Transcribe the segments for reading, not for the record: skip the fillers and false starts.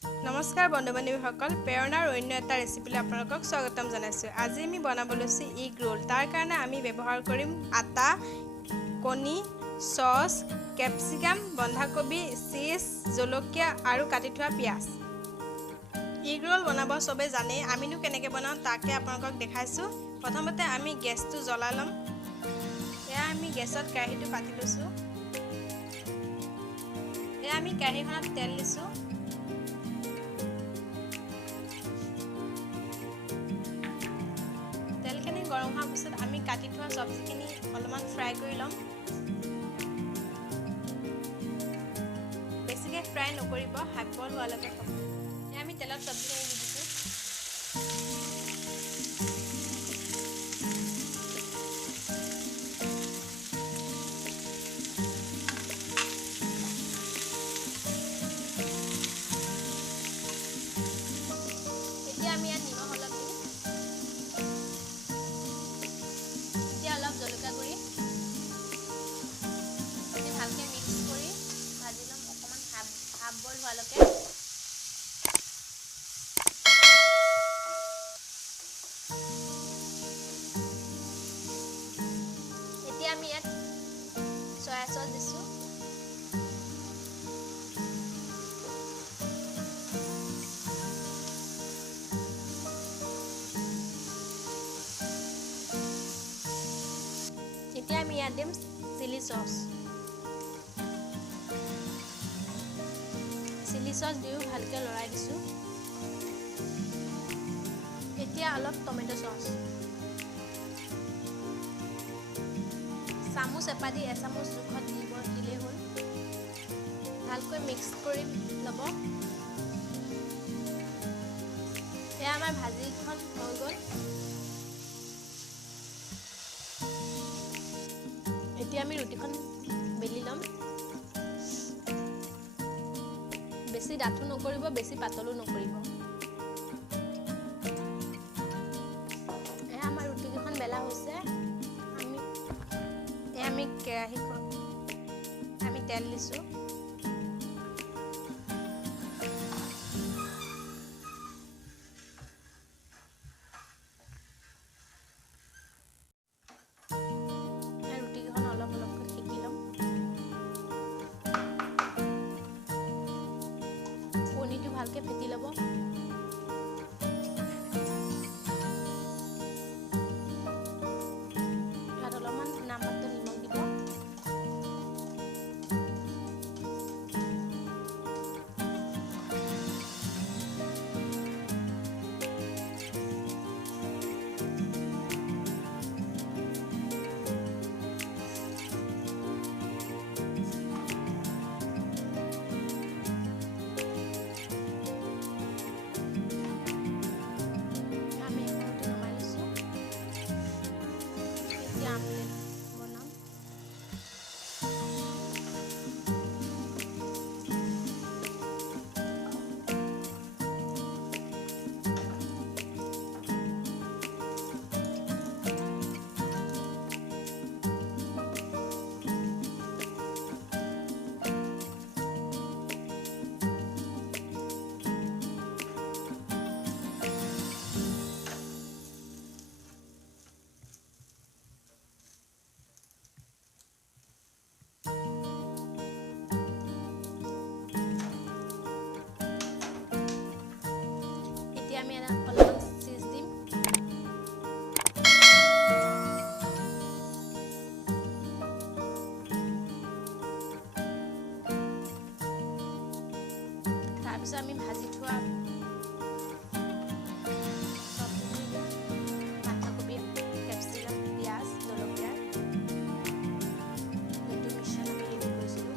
নমস্কাৰ বন্ধু-বান্ধৱীসকল, প্ৰেৰণাৰ অন্য এটা ৰেচিপিলৈ আপোনালোকক স্বাগতম জনাইছোঁ। আজি আমি বনাব লৈছোঁ এগ ৰোল। তাৰ কাৰণে আমি ব্যৱহাৰ কৰিম আটা, কণী, চচ, কেপচিকাম, বন্ধাকবি, চিজ, জলকীয়া আৰু কাটি থোৱা পিঁয়াজ। এগ ৰোল বনাব চবেই জানেই, আমিনো কেনেকৈ বনাওঁ তাকে আপোনালোকক দেখাইছোঁ। প্ৰথমতে আমি গেছটো জ্বলাই ল'ম। এয়া আমি গেছত কেৰাহীটো পাতি লৈছোঁ। এয়া আমি কেৰাহীখনত তেল দিছোঁ। তেলখিনি গৰম হোৱাৰ পিছত আমি কাটি থোৱা চব্জিখিনি অলপমান ফ্ৰাই কৰি ল'ম। বেছিকৈ ফ্ৰাই নকৰিব, হাফ বইল হোৱালৈকে থ'ব। আমি তেলত চব্জিখিনি দি দিছোঁ। এতিয়া আমি ইয়াত নিমখ অলপ দিম। এতিয়া অলপ জলকীয়া গুড়ি ভালকৈ মিক্স কৰি ভাজি ল'ম অকণমান হাফ বইল হোৱালৈকে। এতিয়া আমি ইয়াত চয়া চচ দিছোঁ। এতিয়া আমি ইয়াত দিম চিলি চচ। চিলি চচ দিও ভালকৈ লৰাই দিছোঁ। এতিয়া অলপ টমেটো চচ। চামুচ এপা দি এচামুচ জোখত দিলেই হ'ল। ভালকৈ মিক্স কৰি ল'ব। এয়া আমাৰ ভাজিখন হৈ গ'ল। এতিয়া আমি ৰুটিখন বেলি ল'ম। বেছি ডাঠো নকৰিব, বেছি পাতলো নকৰিব। এয়া আমাৰ ৰুটিকেইখন বেলা হৈছে। আমি কেৰাহীখন আমি তেল দিছোঁ। ৰুটিকেইখন অলপ অলপকৈ সেকি ল'ম। কণীটো ভালকৈ ফেটি ল'ব। ইয়াত অলপমান নামমাত্ৰ নিমখ দিব। আমলেট বনাম। এতিয়া আমি অলপমান চিজ দিম। তাৰপিছত আমি ভাজি থোৱা বন্ধাকবি, কেপচিকাম, পিঁয়াজ, জলকীয়া যিটো মিশ্ৰণ আমি ৰেডি কৰিছিলোঁ।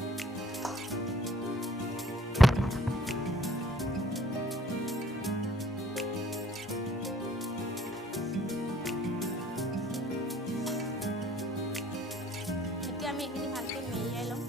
এতিয়া আমি এইখিনি ভালকৈ মেৰিয়াই ল'ম।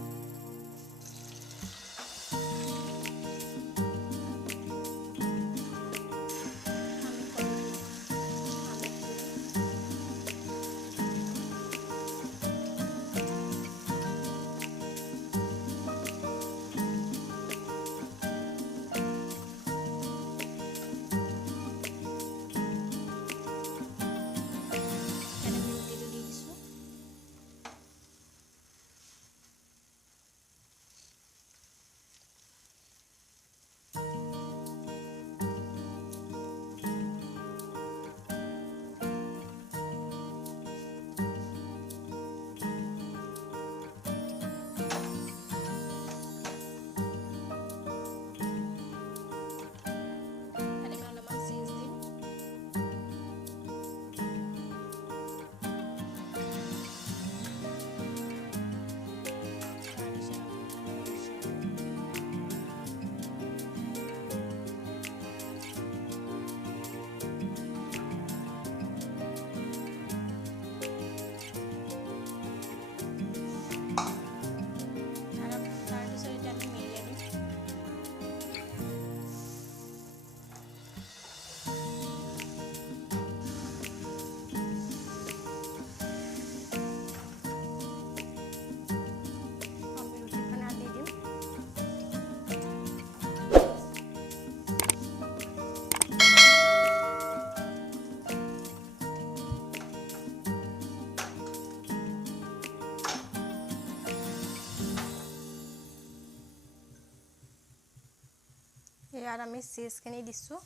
ইয়াত আমি চিজখিনি দিছোঁ।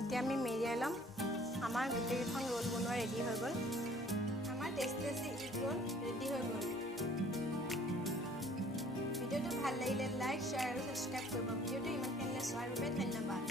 এতিয়া আমি মেৰিয়াই ল'ম। আমাৰ গোটেইখন ৰোল বনোৱা ৰেডি হৈ গ'ল। আমাৰ টেষ্টি এগ ৰোল ৰেডি হৈ গ'ল। ভিডিঅ'টো ভাল লাগিলে লাইক, শ্বেয়াৰ আৰু ছাবস্ক্ৰাইব কৰিব। ভিডিঅ'টো ইমানখিনিলৈ চোৱাৰ বাবে ধন্যবাদ।